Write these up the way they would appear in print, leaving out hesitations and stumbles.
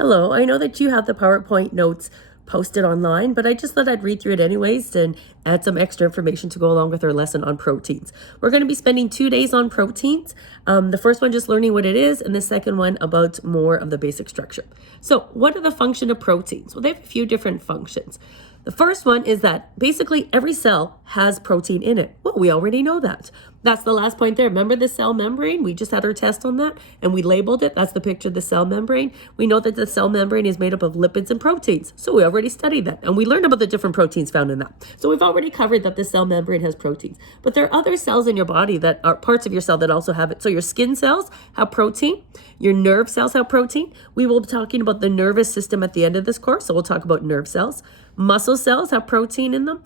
Hello, I know that you have the PowerPoint notes posted online, but I just thought I'd read through it anyways and add some extra information to go along with our lesson on proteins. We're going to be spending 2 days on proteins. The first one just learning what it is, and the second one about more of the basic structure. So what are the function of proteins? Well, they have a few different functions. The first one is that basically every cell has protein in it. Well, we already know that. That's the last point there. Remember the cell membrane? We just had our test on that and we labeled it. That's the picture of the cell membrane. We know that the cell membrane is made up of lipids and proteins. So we already studied that and we learned about the different proteins found in that. So we've already covered that the cell membrane has proteins. But there are other cells in your body that are parts of your cell that also have it. So your skin cells have protein. Your nerve cells have protein. We will be talking about the nervous system at the end of this course. So we'll talk about nerve cells. Muscle cells have protein in them.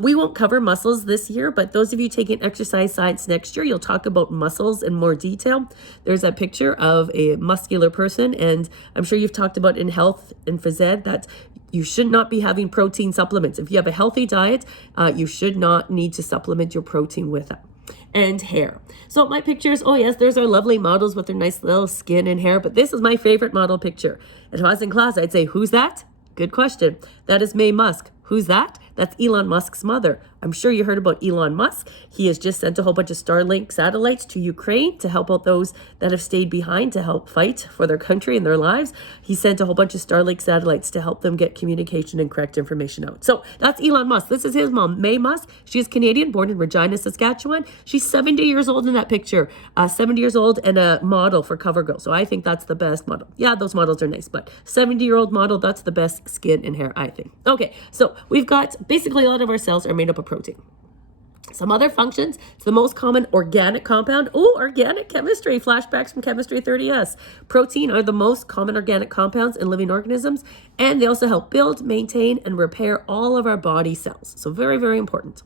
We won't cover muscles this year, but those of you taking exercise science next year, you'll talk about muscles in more detail. There's a picture of a muscular person, and I'm sure you've talked about in health and phys ed that you should not be having protein supplements. If you have a healthy diet, you should not need to supplement your protein with it. And hair. So my pictures, oh yes, there's our lovely models with their nice little skin and hair, but this is my favorite model picture. If I was in class, I'd say, who's that? Good question. That is May Musk. Who's that? That's Elon Musk's mother. I'm sure you heard about Elon Musk. He has just sent a whole bunch of Starlink satellites to Ukraine to help out those that have stayed behind to help fight for their country and their lives. He sent a whole bunch of Starlink satellites to help them get communication and correct information out. So that's Elon Musk. This is his mom, May Musk. She is Canadian, born in Regina, Saskatchewan. She's 70 years old in that picture. 70 years old and a model for CoverGirl. So I think that's the best model. Yeah, those models are nice, but 70-year-old model, that's the best skin and hair, I think. Okay, so we've got basically a lot of our cells are made up of protein. Some other functions, it's the most common organic compound. Oh, organic chemistry, flashbacks from Chemistry 30S. Protein are the most common organic compounds in living organisms, and they also help build, maintain, and repair all of our body cells. So very, very important.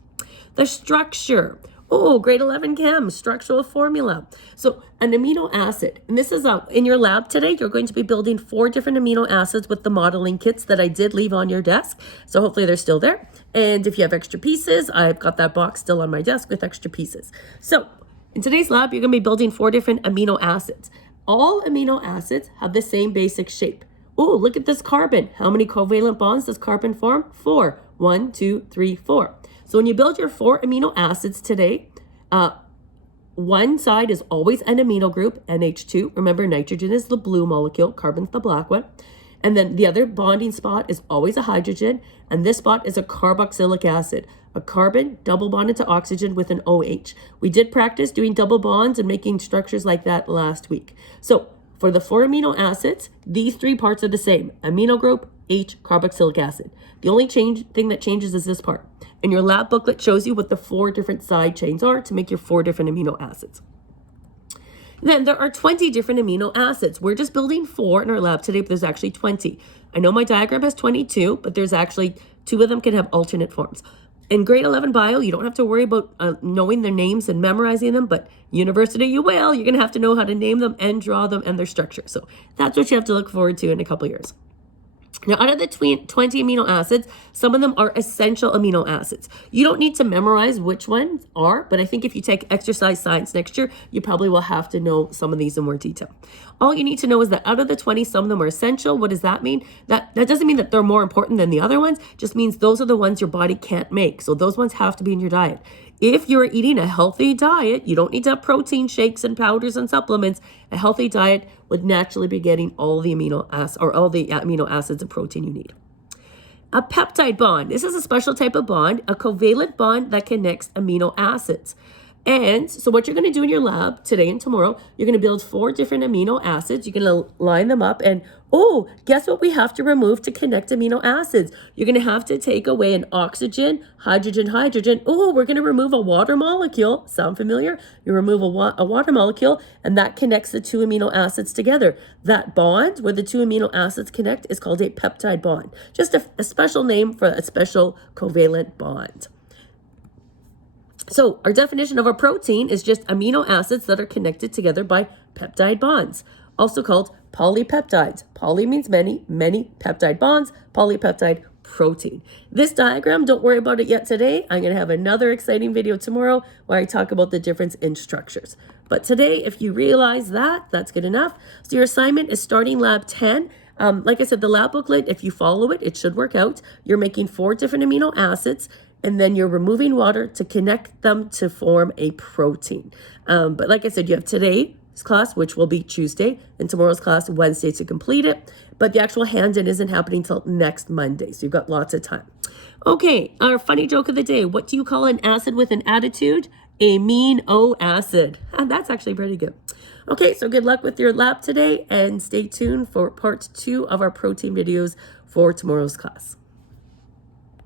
The structure. Oh, grade 11 chem, structural formula. So an amino acid, and this is in your lab today, you're going to be building 4 different amino acids with the modeling kits that I did leave on your desk. So hopefully they're still there. And if you have extra pieces, I've got that box still on my desk with extra pieces. So in today's lab, you're going to be building 4 different amino acids. All amino acids have the same basic shape. Oh, look at this carbon. How many covalent bonds does carbon form? 4. 1, 2, 3, 4. So when you build your 4 amino acids today, one side is always an amino group, NH2. Remember, nitrogen is the blue molecule, carbon's the black one. And then the other bonding spot is always a hydrogen, and this spot is a carboxylic acid, a carbon double bonded to oxygen with an OH. We did practice doing double bonds and making structures like that last week. So for the 4 amino acids, these 3 parts are the same. Amino group, H, carboxylic acid. The only thing that changes is this part. And your lab booklet shows you what the 4 different side chains are to make your 4 different amino acids. Then there are 20 different amino acids. We're just building 4 in our lab today, but there's actually 20. I know my diagram has 22, but there's actually 2 of them can have alternate forms. In grade 11 bio, you don't have to worry about knowing their names and memorizing them, but university you will. You're going to have to know how to name them and draw them and their structure. So that's what you have to look forward to in a couple years. Now, out of the 20 amino acids, some of them are essential amino acids. You don't need to memorize which ones are, but I think if you take exercise science next year, you probably will have to know some of these in more detail. All you need to know is that out of the 20, some of them are essential. What does that mean? That doesn't mean that they're more important than the other ones. It just means those are the ones your body can't make. So those ones have to be in your diet. If you're eating a healthy diet, you don't need to have protein shakes and powders and supplements. A healthy diet would naturally be getting all the amino acids and protein you need. A peptide bond. This is a special type of bond, a covalent bond that connects amino acids. And so what you're going to do in your lab today and tomorrow, you're going to build 4 different amino acids. You're going to line them up and, oh, guess what we have to remove to connect amino acids? You're going to have to take away an oxygen, hydrogen, hydrogen. Oh, we're going to remove a water molecule. Sound familiar? You remove a water molecule and that connects the 2 amino acids together. That bond where the 2 amino acids connect is called a peptide bond. Just a special name for a special covalent bond. So our definition of a protein is just amino acids that are connected together by peptide bonds, also called polypeptides. Poly means many, many peptide bonds, polypeptide protein. This diagram, don't worry about it yet today. I'm going to have another exciting video tomorrow where I talk about the difference in structures. But today, if you realize that, that's good enough. So your assignment is starting lab 10. Like I said, the lab booklet, if you follow it, it should work out. You're making 4 different amino acids, and then you're removing water to connect them to form a protein. But like I said, you have today's class, which will be Tuesday, and tomorrow's class, Wednesday, to complete it. But the actual hand-in isn't happening till next Monday, so you've got lots of time. Okay, our funny joke of the day. What do you call an acid with an attitude? A mean-o acid. That's actually pretty good. Okay, so good luck with your lab today, and stay tuned for part 2 of our protein videos for tomorrow's class.